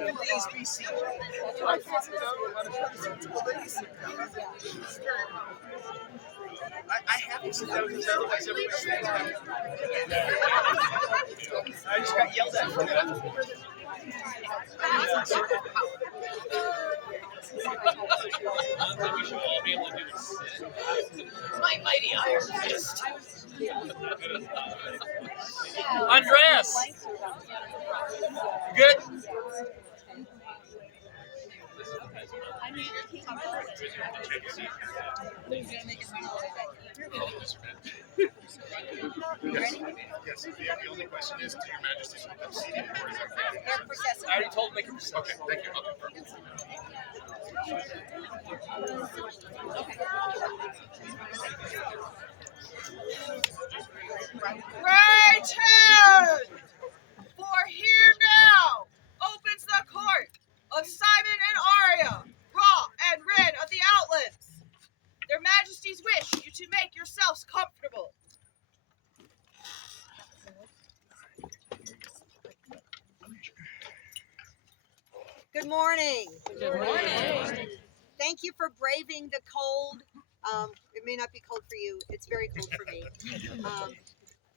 Please be seated. I have to sit down because otherwise everybody stands up. I just got yelled at for that. We should all be able to do this. My mighty iron fist. Andreas! Good? Yes, the only question is, to your majesty, should we be seated or is that I already told him to make a procession. Okay, thank you. Okay, perfect. Right hand! For here now opens the court of Simon and Arya, Ra and Rin of the Outlands. Their majesties wish you to make yourselves comfortable. Good morning. Good morning. Thank you for braving the cold. It may not be cold for you. It's very cold for me.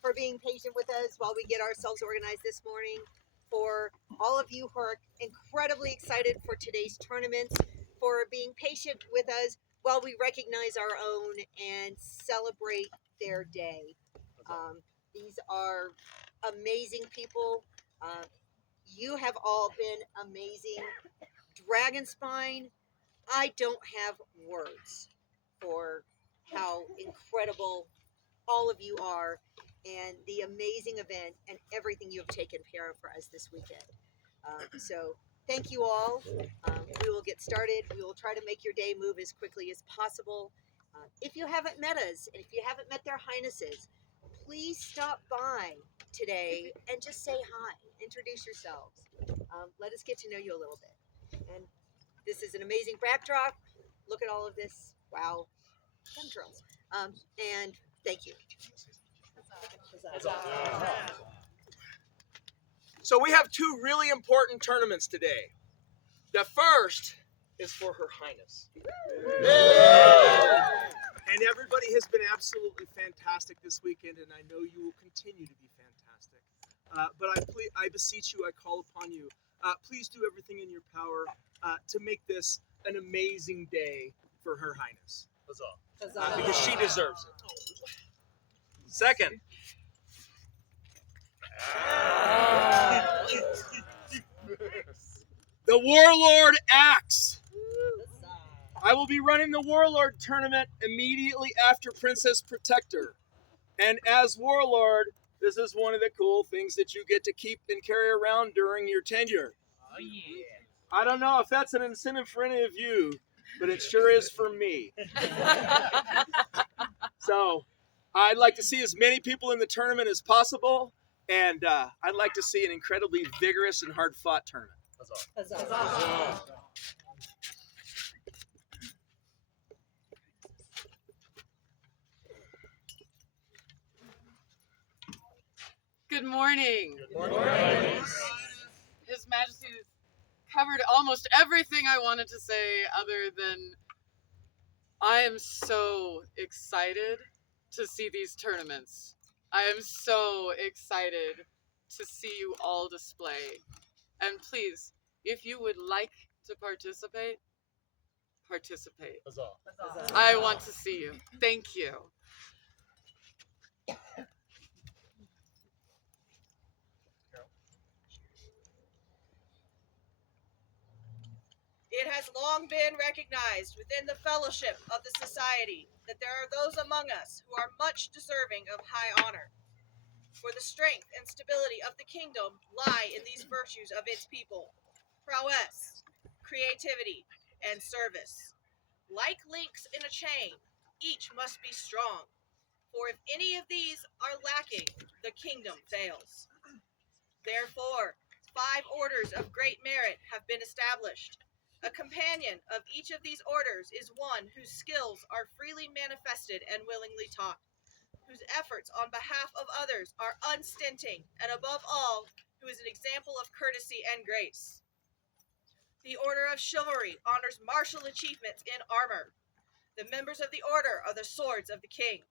For being patient with us while we get ourselves organized this morning. For all of you who are incredibly excited for today's tournaments. For being patient with us while we recognize our own and celebrate their day. These are amazing people. You have all been amazing. Dragonspine, I don't have words for how incredible all of you are and the amazing event and everything you have taken care of for us this weekend. So thank you all. We will get started. We will try to make your day move as quickly as possible. If you haven't met us, and if you haven't met their highnesses, please stop by today and just say hi. Introduce yourselves. Let us get to know you a little bit. And this is an amazing backdrop. Look at all of this. Wow. Chemtrails. And thank you. So we have two really important tournaments today. The first is for Her Highness. And everybody has been absolutely fantastic this weekend, and I know you will continue to be fantastic. But I beseech you, I call upon you, please do everything in your power to make this an amazing day for Her Highness. Because she deserves it. Second, the Warlord Axe. I will be running the Warlord tournament immediately after Princess Protector. And as Warlord, this is one of the cool things that you get to keep and carry around during your tenure. Oh, yeah. I don't know if that's an incentive for any of you, but it sure is for me. So I'd like to see as many people in the tournament as possible, and I'd like to see an incredibly vigorous and hard-fought tournament. Good morning. Good morning. His Majesty covered almost everything I wanted to say other than I am so excited to see these tournaments. I am so excited to see you all display. And please, if you would like to participate, participate. I want to see you. Thank you. It has long been recognized within the fellowship of the society that there are those among us who are much deserving of high honor. For the strength and stability of the kingdom lie in these virtues of its people: prowess, creativity, and service. Like links in a chain, each must be strong, for if any of these are lacking, the kingdom fails. Therefore, 5 orders of great merit have been established. A companion of each of these orders is one whose skills are freely manifested and willingly taught, whose efforts on behalf of others are unstinting, and above all, who is an example of courtesy and grace. The Order of Chivalry honors martial achievements in armor. The members of the order are the swords of the king.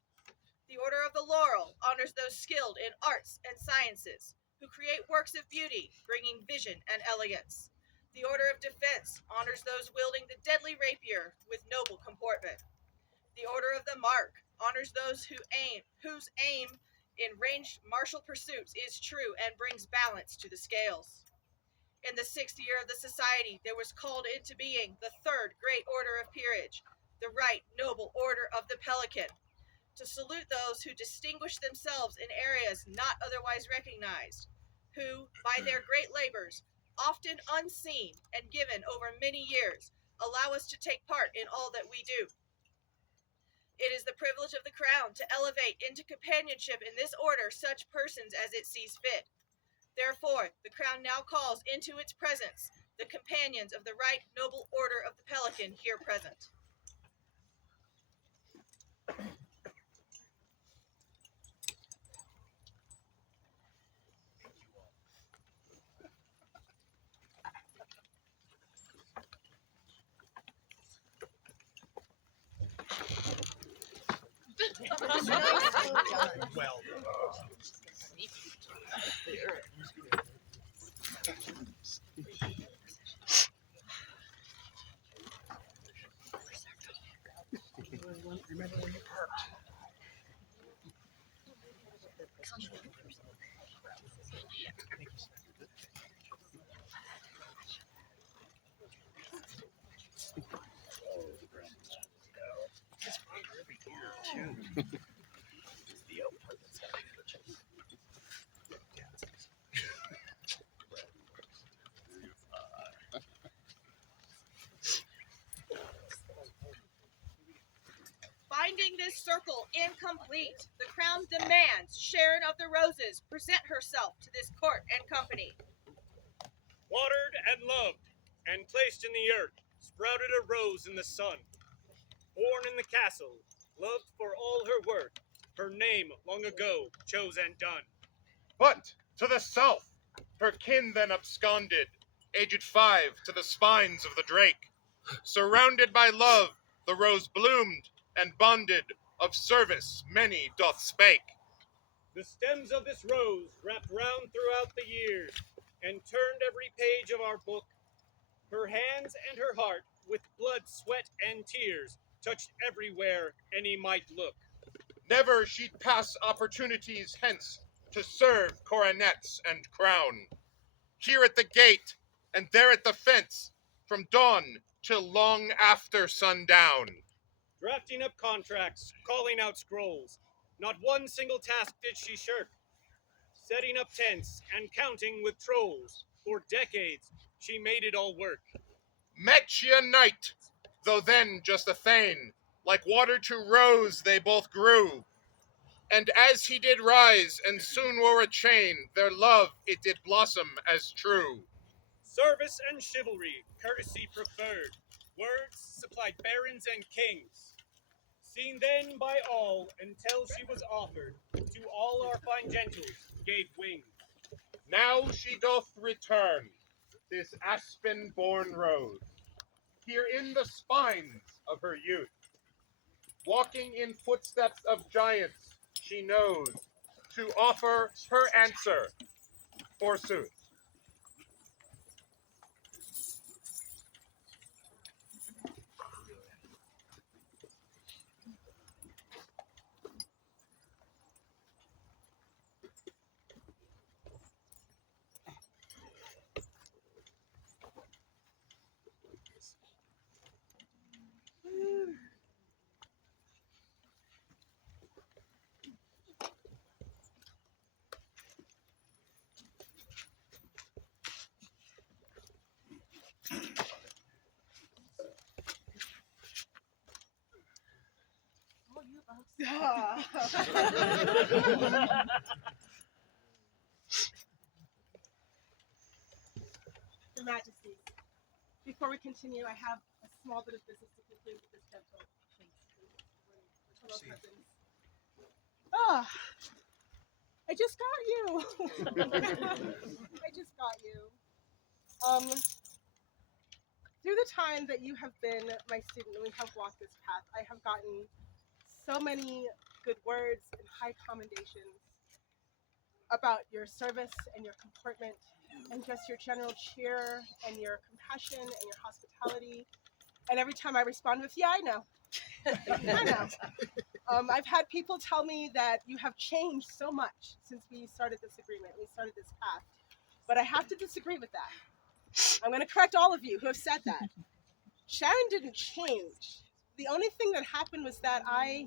The Order of the Laurel honors those skilled in arts and sciences, who create works of beauty, bringing vision and elegance. The Order of Defense honors those wielding the deadly rapier with noble comportment. The Order of the Mark honors those whose aim in ranged martial pursuits is true and brings balance to the scales. In the 6th year of the society, there was called into being the 3rd Great Order of Peerage, the Right Noble Order of the Pelican, to salute those who distinguish themselves in areas not otherwise recognized, who, by their great labors, often unseen and given over many years, allow us to take part in all that we do. It is the privilege of the Crown to elevate into companionship in this order such persons as it sees fit. Therefore, the Crown now calls into its presence the companions of the Right Noble Order of the Pelican here present. Well, Finding this circle incomplete, the Crown demands Sharon of the Roses present herself to this court and company. Watered and loved, and placed in the earth, sprouted a rose in the sun. Born in the castle, loved for all her worth, her name long ago chose and done. But to the south, her kin then absconded, aged 5 to the spines of the drake. Surrounded by love, the rose bloomed, and bonded, of service many doth spake. The stems of this rose wrapped round throughout the years, and turned every page of our book. Her hands and her heart, with blood, sweat, and tears, touched everywhere any might look. Never she'd pass opportunities hence to serve coronets and crown. Here at the gate, and there at the fence, from dawn till long after sundown. Drafting up contracts, calling out scrolls. Not one single task did she shirk. Setting up tents and counting with trolls. For decades, she made it all work. Met she a knight, though then just a thane, like water to rose they both grew. And as he did rise and soon wore a chain, their love it did blossom as true. Service and chivalry, courtesy preferred. Words supplied barons and kings. Seen then by all until she was offered, to all our fine gentles gave wings. Now she doth return, this aspen-born rose, here in the spines of her youth. Walking in footsteps of giants, she knows to offer her answer, forsooth. Your Majesty, before we continue, I have a small bit of business to conclude with this gentle. Hello, cousins. Ah, I just got you. I just got you. through the time that you have been my student and we have walked this path, I have gotten so many good words and high commendations about your service and your comportment and just your general cheer and your compassion and your hospitality. And every time I respond with, yeah, I know. I know. I've had people tell me that you have changed so much since we started this agreement, we started this path. But I have to disagree with that. I'm going to correct all of you who have said that. Sharon didn't change. The only thing that happened was that I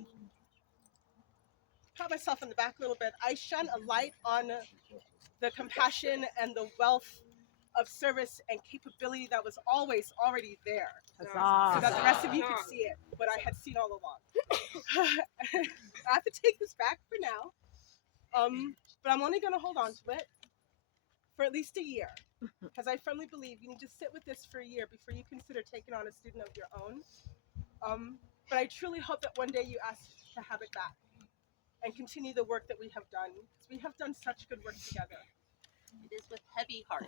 pat myself on the back a little bit. I shone a light on the compassion and the wealth of service and capability that was always already there. So that the rest of you could see it, but I had seen all along. I have to take this back for now, but I'm only going to hold on to it for at least a year, because I firmly believe you need to sit with this for a year before you consider taking on a student of your own. But I truly hope that one day you ask to have it back and continue the work that we have done. We have done such good work together. It is with heavy heart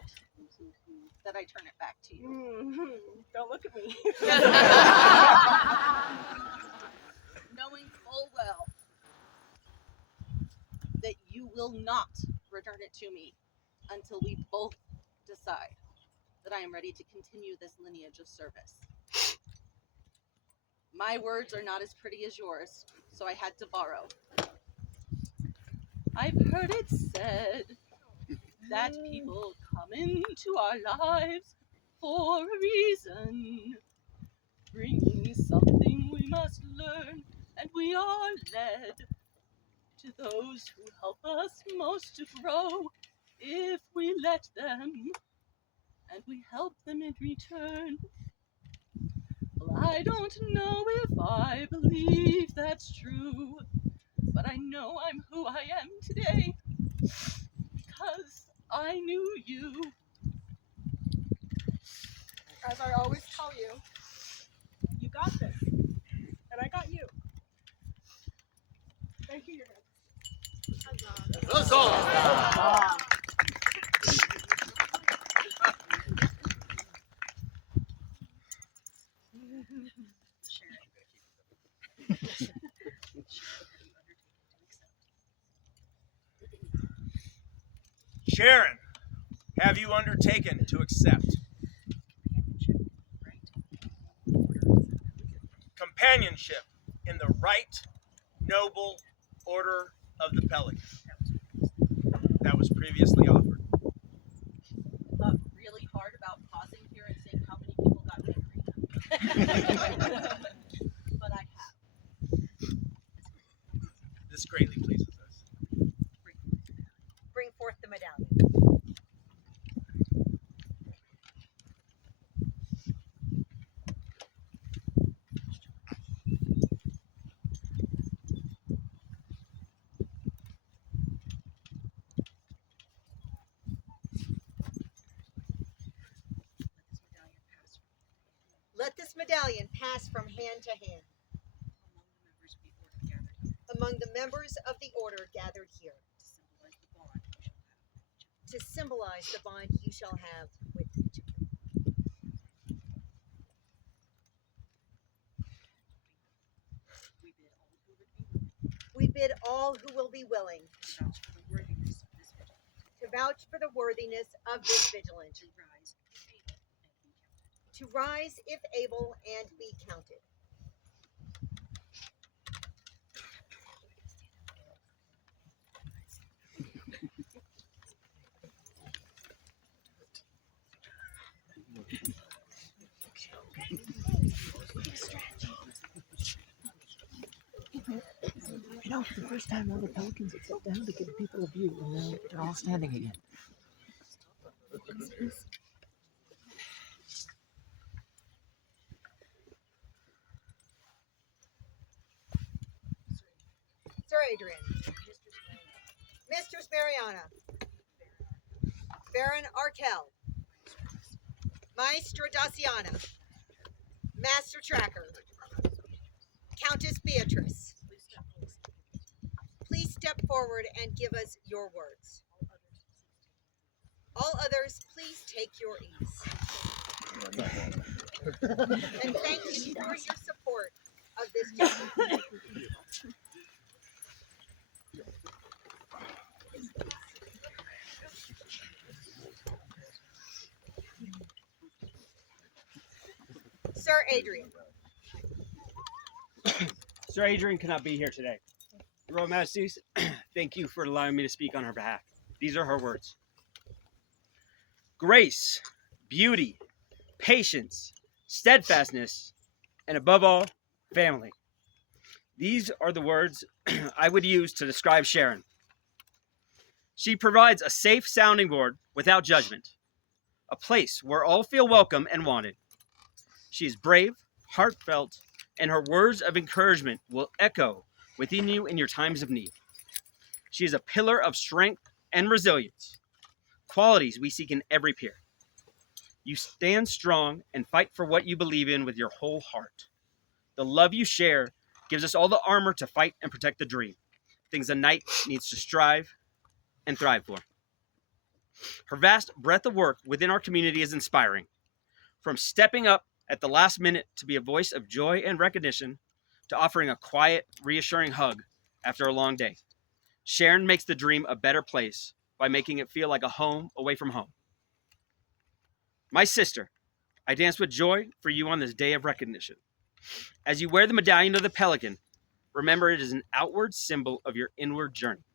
that I turn it back to you. Don't look at me. Knowing full well that you will not return it to me until we both decide that I am ready to continue this lineage of service. My words are not as pretty as yours, so I had to borrow. I've heard it said that people come into our lives for a reason, bringing something we must learn, and we are led to those who help us most to grow if we let them, and we help them in return. Well, I don't know if I believe that's true, but I know I'm who I am today because I knew you. As I always tell you, you got this, and I got you. Thank you, Your Majesty. Huzzah! Sharon, have you undertaken to accept companionship in the right noble order of the Pelican that was previously offered? Thought really hard about pausing here and seeing how many people got angry. But I have. This greatly pleases us. Bring forth the medallion. Let this medallion pass from hand to hand among the members of the order gathered here to symbolize the bond you shall have with each of you. We bid all who will be willing to vouch for the worthiness of this vigilance, to rise if able and be counted. You know, the first time all the Pelicans had sat down to give people a view, and now they're all standing again. Sir Adrian, Mistress Mariana, Baron Arkell, Maestra Daciana, Master Tracker, Countess Beatrice. Please step forward and give us your words. All others, please take your ease. And thank you for your support of this temple. Sir Adrian. Sir Adrian cannot be here today. Your Royal Majesties, thank you for allowing me to speak on her behalf. These are her words. Grace, beauty, patience, steadfastness, and above all, family. These are the words I would use to describe Sharon. She provides a safe sounding board without judgment, a place where all feel welcome and wanted. She is brave, heartfelt, and her words of encouragement will echo within you in your times of need. She is a pillar of strength and resilience, qualities we seek in every peer. You stand strong and fight for what you believe in with your whole heart. The love you share gives us all the armor to fight and protect the dream, things a knight needs to strive and thrive for. Her vast breadth of work within our community is inspiring. From stepping up at the last minute to be a voice of joy and recognition, to offering a quiet, reassuring hug after a long day, Sharon makes the dream a better place by making it feel like a home away from home. My sister, I dance with joy for you on this day of recognition. As you wear the medallion of the pelican, remember it is an outward symbol of your inward journey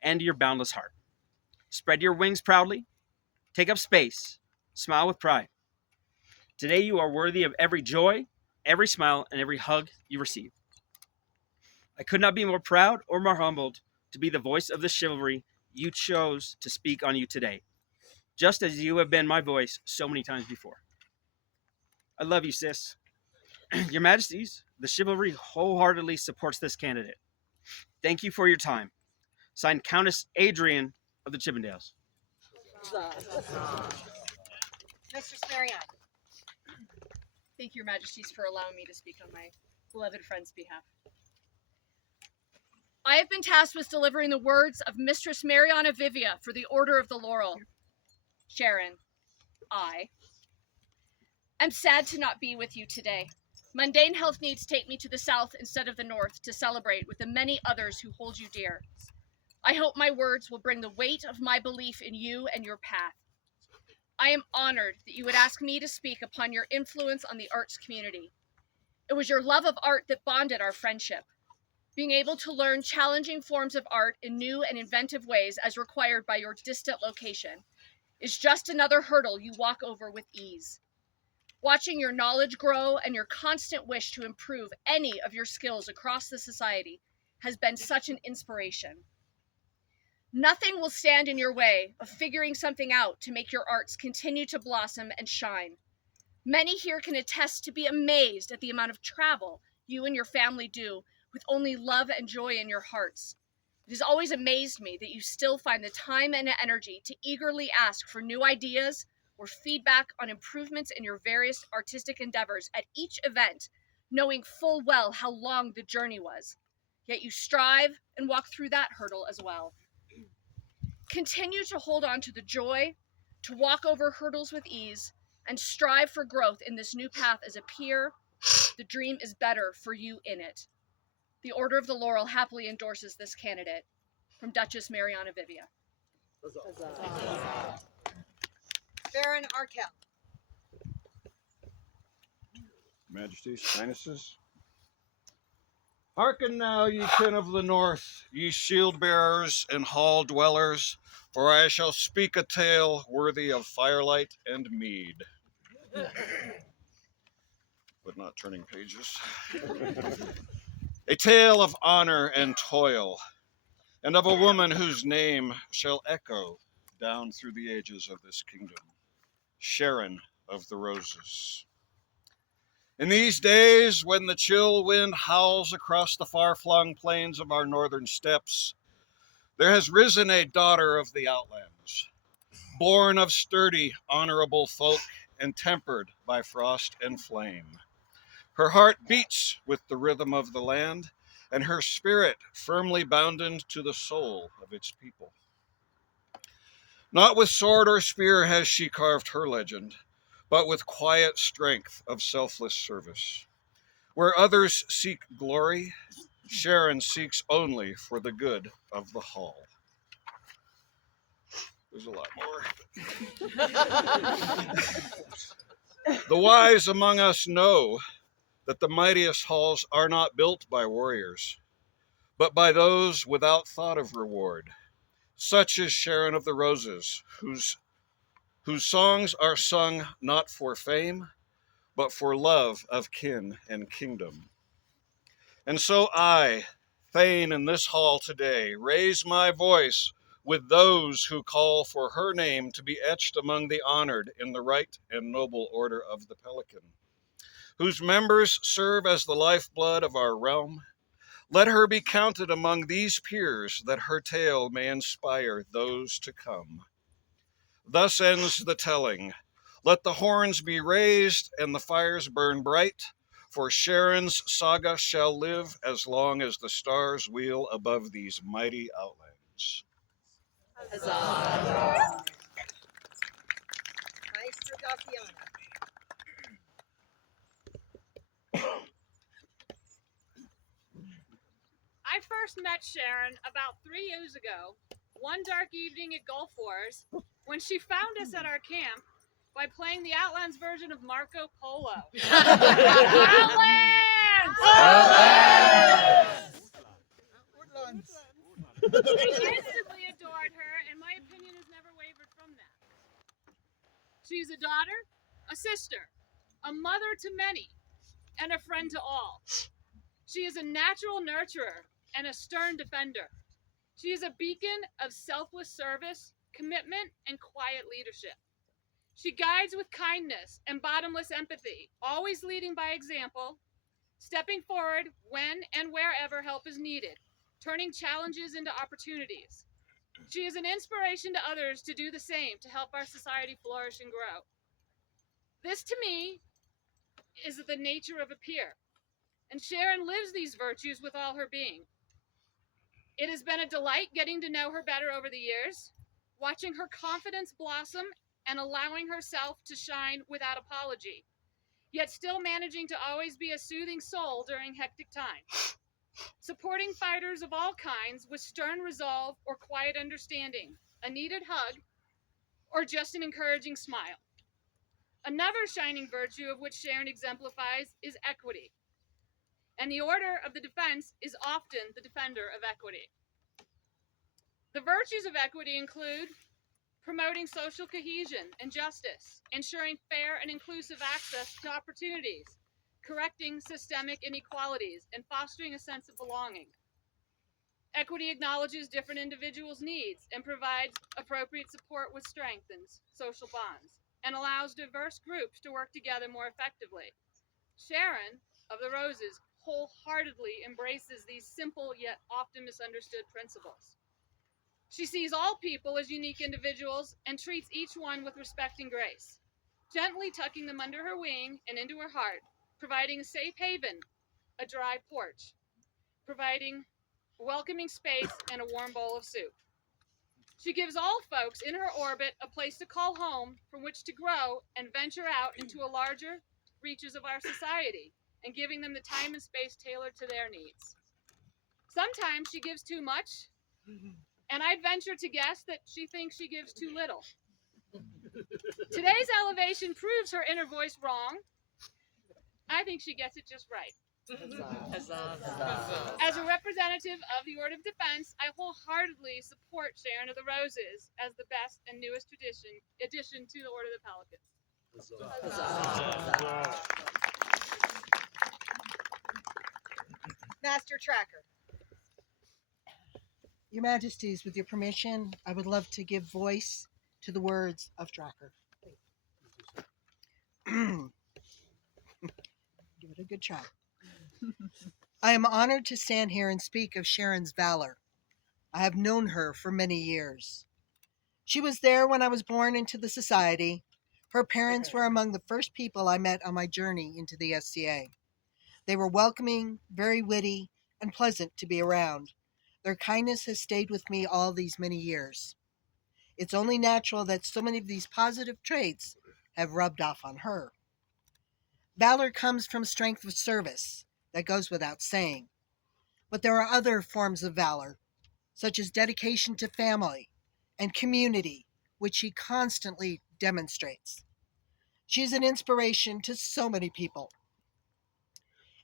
and your boundless heart. Spread your wings proudly, take up space, smile with pride. Today you are worthy of every joy, every smile, and every hug you receive. I could not be more proud or more humbled to be the voice of the chivalry you chose to speak on you today, just as you have been my voice so many times before. I love you, sis. Your Majesties, the chivalry wholeheartedly supports this candidate. Thank you for your time. Signed, Countess Adrian of the Chippendales. Mistress Marianne. Thank you, Your Majesties, for allowing me to speak on my beloved friend's behalf. I have been tasked with delivering the words of Mistress Mariana Vivia for the Order of the Laurel. Sharon, I am sad to not be with you today. Mundane health needs take me to the south instead of the north to celebrate with the many others who hold you dear. I hope my words will bring the weight of my belief in you and your path. I am honored that you would ask me to speak upon your influence on the arts community. It was your love of art that bonded our friendship. Being able to learn challenging forms of art in new and inventive ways as required by your distant location is just another hurdle you walk over with ease. Watching your knowledge grow and your constant wish to improve any of your skills across the society has been such an inspiration. Nothing will stand in your way of figuring something out to make your arts continue to blossom and shine. Many here can attest to be amazed at the amount of travel you and your family do with only love and joy in your hearts. It has always amazed me that you still find the time and energy to eagerly ask for new ideas or feedback on improvements in your various artistic endeavors at each event, knowing full well how long the journey was. Yet you strive and walk through that hurdle as well. Continue to hold on to the joy, to walk over hurdles with ease, and strive for growth in this new path as a peer. The dream is better for you in it. The Order of the Laurel happily endorses this candidate. From Duchess Mariana Vivia. Baron Arkell. Majesties, Highnesses. Hearken now, ye kin of the north, ye shield bearers and hall dwellers, for I shall speak a tale worthy of firelight and mead. But not turning pages. A tale of honor and toil, and of a woman whose name shall echo down through the ages of this kingdom, Sharon of the Roses. In these days, when the chill wind howls across the far-flung plains of our northern steppes, there has risen a daughter of the outlands, born of sturdy, honorable folk and tempered by frost and flame. Her heart beats with the rhythm of the land, and her spirit firmly bounden to the soul of its people. Not with sword or spear has she carved her legend, but with quiet strength of selfless service. Where others seek glory, Sharon seeks only for the good of the hall. There's a lot more. The wise among us know that the mightiest halls are not built by warriors, but by those without thought of reward. Such is Sharon of the Roses, whose songs are sung not for fame, but for love of kin and kingdom. And so I, Thane in this hall today, raise my voice with those who call for her name to be etched among the honored in the right and noble order of the Pelican, whose members serve as the lifeblood of our realm. Let her be counted among these peers, that her tale may inspire those to come. Thus ends the telling. Let the horns be raised and the fires burn bright, for Sharon's saga shall live as long as the stars wheel above these mighty outlands. Huzzah. Maestro Daciana. I first met Sharon about 3 years ago, one dark evening at Gulf Wars, when she found us at our camp by playing the Outlands version of Marco Polo. Outlands! Woodlands. I instantly adored her, and my opinion has never wavered from that. She's a daughter, a sister, a mother to many, and a friend to all. She is a natural nurturer and a stern defender. She is a beacon of selfless service, commitment, and quiet leadership. She guides with kindness and bottomless empathy, always leading by example, stepping forward when and wherever help is needed, turning challenges into opportunities. She is an inspiration to others to do the same to help our society flourish and grow. This, to me, is the nature of a peer, and Sharon lives these virtues with all her being. It has been a delight getting to know her better over the years, watching her confidence blossom and allowing herself to shine without apology, yet still managing to always be a soothing soul during hectic times. Supporting fighters of all kinds with stern resolve or quiet understanding, a needed hug, or just an encouraging smile. Another shining virtue of which Sharon exemplifies is equity. And the order of the defense is often the defender of equity. The virtues of equity include promoting social cohesion and justice, ensuring fair and inclusive access to opportunities, correcting systemic inequalities, and fostering a sense of belonging. Equity acknowledges different individuals' needs and provides appropriate support which strengthens social bonds and allows diverse groups to work together more effectively. Sharon of the Roses wholeheartedly embraces these simple yet often misunderstood principles. She sees all people as unique individuals and treats each one with respect and grace, gently tucking them under her wing and into her heart, providing a safe haven, a dry porch, providing welcoming space and a warm bowl of soup. She gives all folks in her orbit a place to call home from which to grow and venture out into a larger reaches of our society, and giving them the time and space tailored to their needs. Sometimes she gives too much, and I'd venture to guess that she thinks she gives too little. Today's elevation proves her inner voice wrong. I think she gets it just right. As a representative of the Order of Defense, I wholeheartedly support Sharon of the Roses as the best and newest addition to the Order of the Pelican. Master Tracker. Your Majesties, with your permission, I would love to give voice to the words of Tracker. Give it a good try. I am honored to stand here and speak of Sharon's valor. I have known her for many years. She was there when I was born into the society. Her parents were among the first people I met on my journey into the SCA. They were welcoming, very witty, and pleasant to be around. Their kindness has stayed with me all these many years. It's only natural that so many of these positive traits have rubbed off on her. Valor comes from strength of service, that goes without saying. But there are other forms of valor, such as dedication to family and community, which she constantly demonstrates. She is an inspiration to so many people,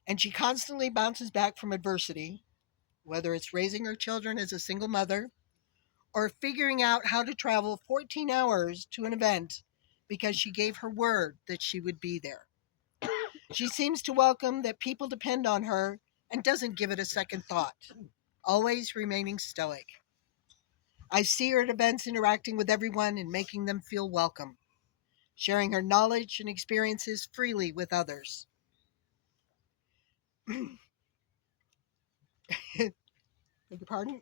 and she constantly bounces back from adversity, whether it's raising her children as a single mother or figuring out how to travel 14 hours to an event because she gave her word that she would be there. She seems to welcome that people depend on her and doesn't give it a second thought, always remaining stoic. I see her at events interacting with everyone and making them feel welcome, sharing her knowledge and experiences freely with others. Beg your pardon?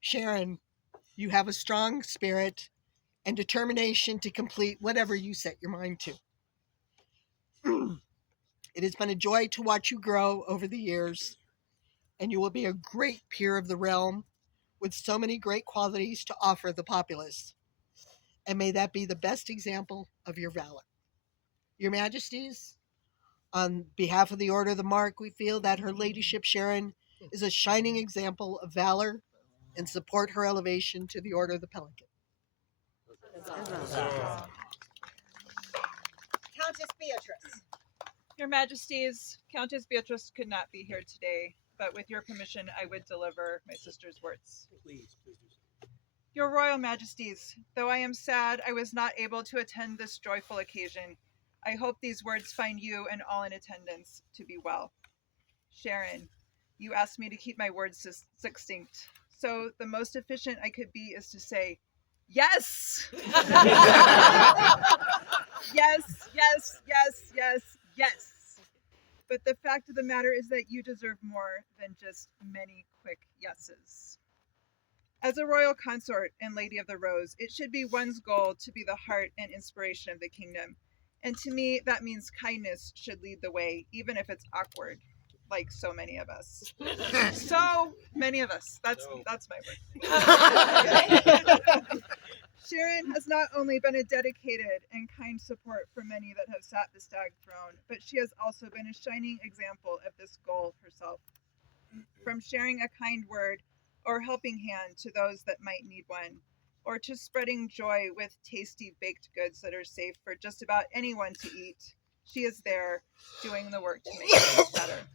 Sharon, you have a strong spirit and determination to complete whatever you set your mind to. It has been a joy to watch you grow over the years, and you will be a great peer of the realm with so many great qualities to offer the populace. And may that be the best example of your valor. Your Majesties, on behalf of the Order of the Mark, we feel that Her Ladyship Sharon is a shining example of valor and support her elevation to the Order of the Pelican. Countess Beatrice. Your Majesties, Countess Beatrice could not be here today, but with your permission, I would deliver my sister's words. Please do so. Your Royal Majesties, though I am sad I was not able to attend this joyful occasion, I hope these words find you and all in attendance to be well. Sharon, you asked me to keep my words succinct, so the most efficient I could be is to say, yes! Yes, yes, yes, yes, yes. But the fact of the matter is that you deserve more than just many quick yeses. As a royal consort and Lady of the Rose, it should be one's goal to be the heart and inspiration of the kingdom. And to me, that means kindness should lead the way, even if it's awkward, like so many of us. So many of us. That's my word. Sharon has not only been a dedicated and kind support for many that have sat the stag throne, but she has also been a shining example of this goal herself. From sharing a kind word or helping hand to those that might need one, or to spreading joy with tasty baked goods that are safe for just about anyone to eat, she is there doing the work to make things better.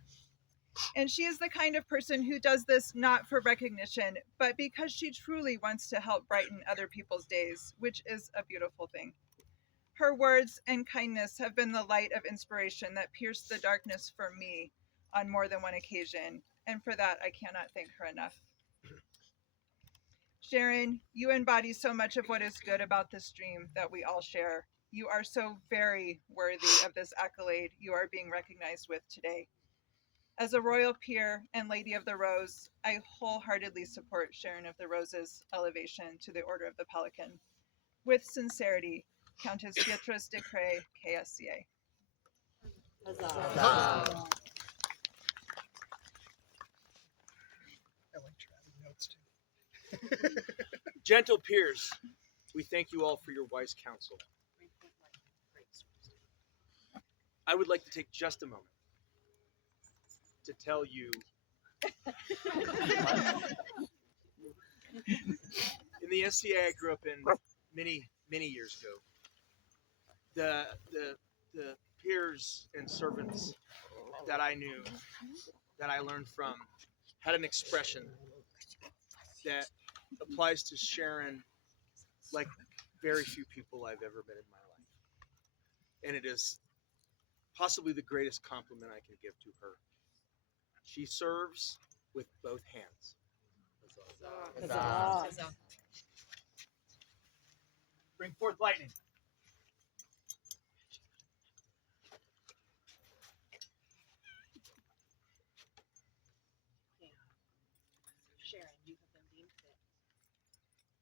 And she is the kind of person who does this not for recognition, but because she truly wants to help brighten other people's days, which is a beautiful thing. Her words and kindness have been the light of inspiration that pierced the darkness for me on more than one occasion, and for that I cannot thank her enough. Sharon, you embody so much of what is good about this dream that we all share. You are so very worthy of this accolade you are being recognized with today. As a royal peer and Lady of the Rose, I wholeheartedly support Sharon of the Rose's elevation to the Order of the Pelican. With sincerity, Countess Beatrice de Cray, KSCA. I like your added notes too. Gentle peers, we thank you all for your wise counsel. I would like to take just a moment to tell you in the SCA I grew up in many years ago, the peers and servants that I knew, that I learned from, had an expression that applies to Sharon like very few people I've ever met in my life. And it is possibly the greatest compliment I can give to her. She serves with both hands. Huzzah. Bring forth lightning.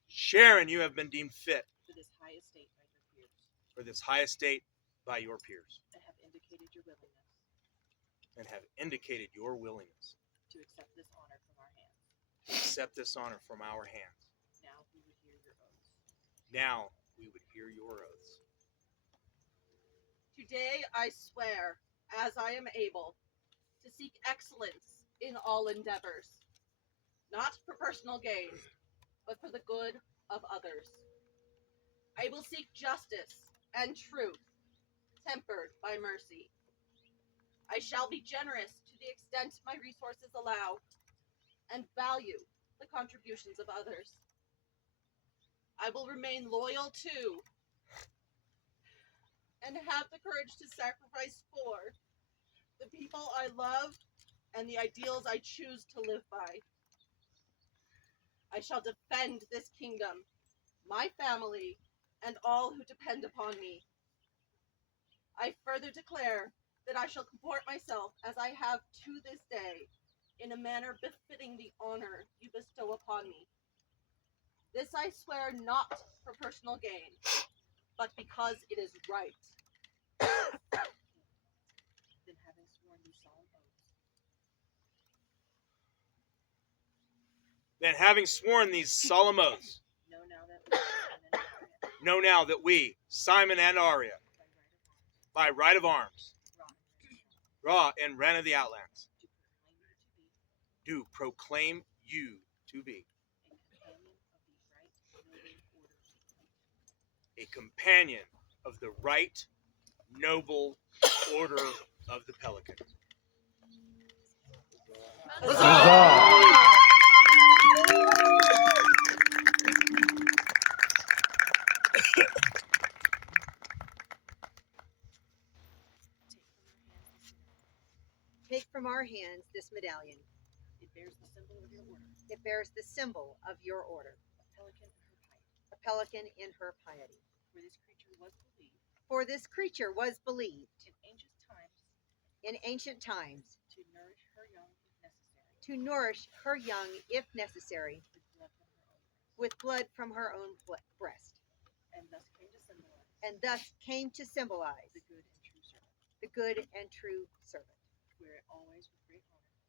Sharon, you have been deemed fit for this high estate by your peers, for this high estate by your peers, and have indicated your willingness to accept this honor from our hands. Accept this honor from our hands. Now we would hear your oaths. Now we would hear your oaths. Today I swear, as I am able, to seek excellence in all endeavors, not for personal gain, but for the good of others. I will seek justice and truth, tempered by mercy. I shall be generous to the extent my resources allow, and value the contributions of others. I will remain loyal to, and have the courage to sacrifice for, the people I love and the ideals I choose to live by. I shall defend this kingdom, my family, and all who depend upon me. I further declare that I shall comport myself as I have to this day, in a manner befitting the honor you bestow upon me. This I swear not for personal gain, but because it is right. Then having sworn these solemn oaths, Then, having sworn these solemn oaths, know now that we, Simon and Arya, by right of arms, Ra and Ren of the Outlands, do proclaim you to be a companion of the right, noble order of the Pelican. Take from our hands this medallion. it bears the symbol of your order, It bears the symbol of your order, a pelican in her a piety. pelican in her piety. For this creature was For this creature was believed believed in ancient times in ancient times to nourish her young, if to necessary, nourish her young, if necessary, with blood from her own breast, and thus came to symbolize the good and true servant,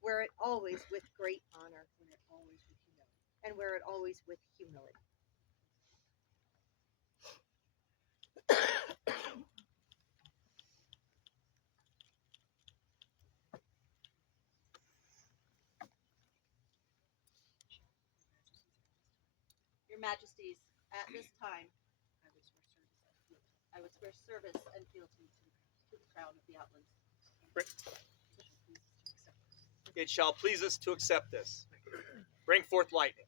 where it always with great honor, and where it always with humility. Your Majesties, at this time, I would swear service and fealty to the crown of the Outlands. It shall please us to accept this. Bring forth lightning.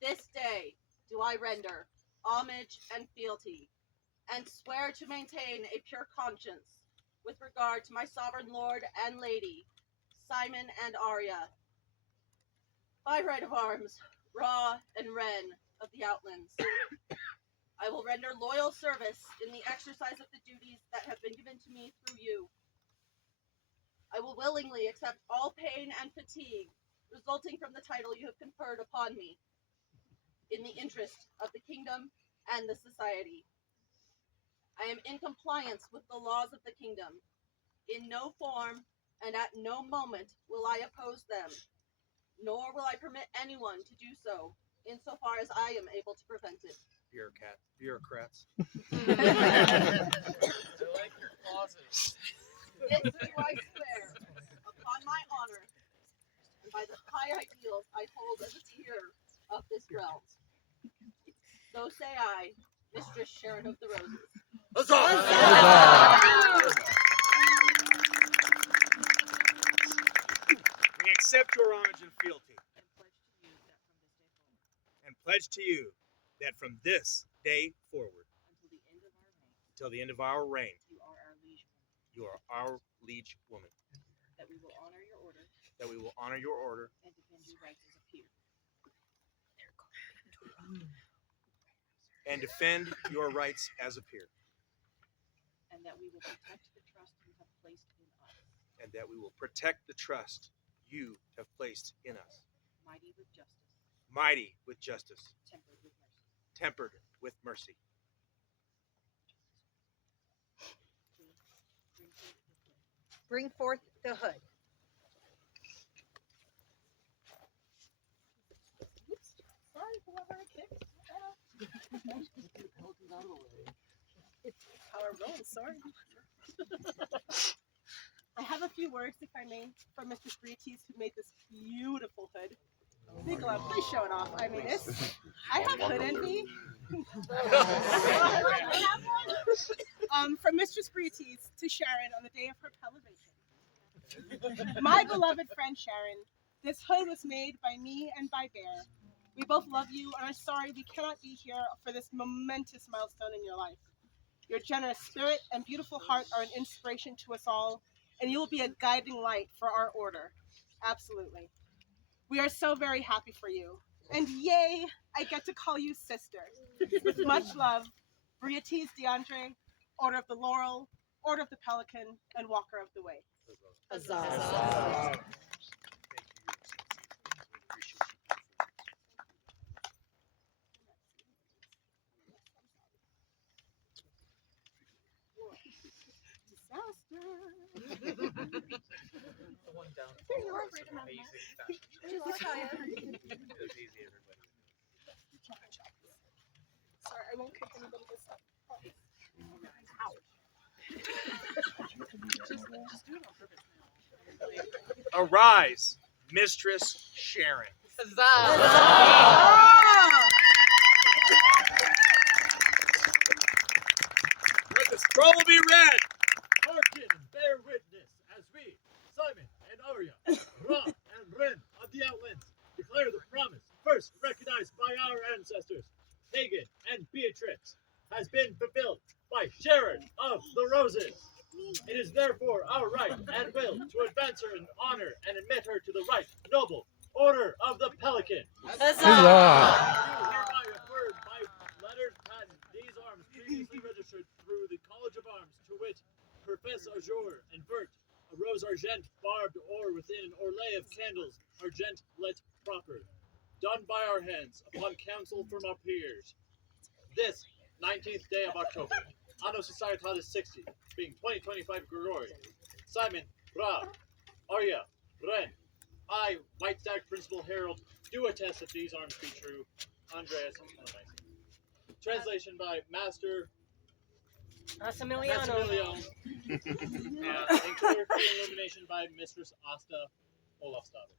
This day do I render homage and fealty, and swear to maintain a pure conscience with regard to my sovereign lord and lady, Simon and Arya. By right of arms, Ra and Ren of the Outlands, I will render loyal service in the exercise of the duties that have been given to me through you. I will willingly accept all pain and fatigue resulting from the title you have conferred upon me, in the interest of the kingdom and the society. I am in compliance with the laws of the kingdom. In no form and at no moment will I oppose them, nor will I permit anyone to do so, insofar as I am able to prevent it. Bureaucrats. I like your clauses. This do I swear, upon my honor, and by the high ideals I hold as a peer of this realm. So say I, Mistress Sharon of the Roses. We accept your homage and fealty, and pledge to you that from this day forward, until the end of our reign, you are our liege woman. That we will honor your order That we will honor your order and defend your rights as a peer. and defend your rights as a peer. And that we will protect the trust you have placed in us, And that we will protect the trust you have placed in us. mighty with justice, Mighty with justice, tempered with mercy. tempered with mercy. Bring forth the hood. whoever kicked. Power rolls, sorry. I have a few words, if I may, from Mr. Breaties, who made this beautiful hood. Nicola, please show it off. I mean, I have hood envy. From Mistress Breaties to Sharon on the day of her elevation. My beloved friend Sharon, this hood was made by me and by Bear. We both love you and are sorry we cannot be here for this momentous milestone in your life. Your generous spirit and beautiful heart are an inspiration to us all, and you will be a guiding light for our order. Absolutely. We are so very happy for you. And yay, I get to call you sister. With much love, Breaties DeAndre, Order of the Laurel, Order of the Pelican, and Walker of the Way. Huzzah. The one down. Sorry, I won't kick anybody this up. Arise, Mistress Sharon. Let the scroll be read. Hearken and bear witness as we, Simon and Arya, Ra and Ren of the Outlands, declare the promise first recognized by our ancestors, Hagen and Beatrix, has been fulfilled by Sharon of the Roses. It is therefore our right and will to advance her in honor and admit her to the right noble Order of the Pelican. Huzzah! You hereby affirm by lettered patent these arms previously registered through the College of Arms, to wit, Professe Azure and Vert, a rose argent barbed or within an orlay of candles, argent lit proper, done by our hands upon counsel from our peers. This 19th day of October, Anno Societatis 60, being 2025 Gregorian, Simon, Ra, Arya, Ren, I, White Stag Principal Herald, do attest that these arms be true. Andreas. Translation by Master Massimiliano. And clear illumination by Mistress Asta Olafsdottir.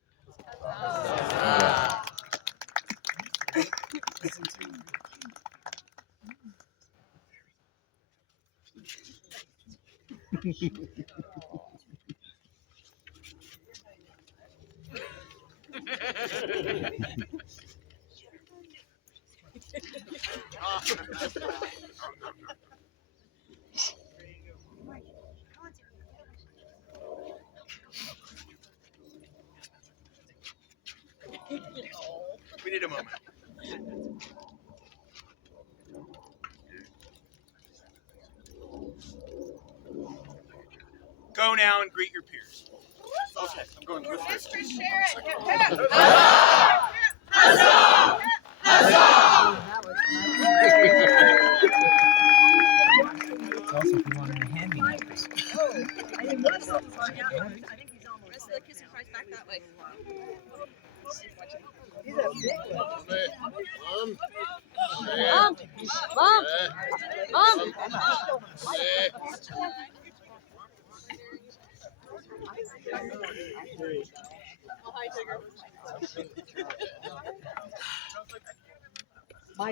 We need a moment. Go now and greet your peers. Okay, I'm going with Mistress Sharon, hip hip! Also, if you wanted to hand me this. I think he's almost. Rest of the kissing prize back that way. Oh, hi, Tigger.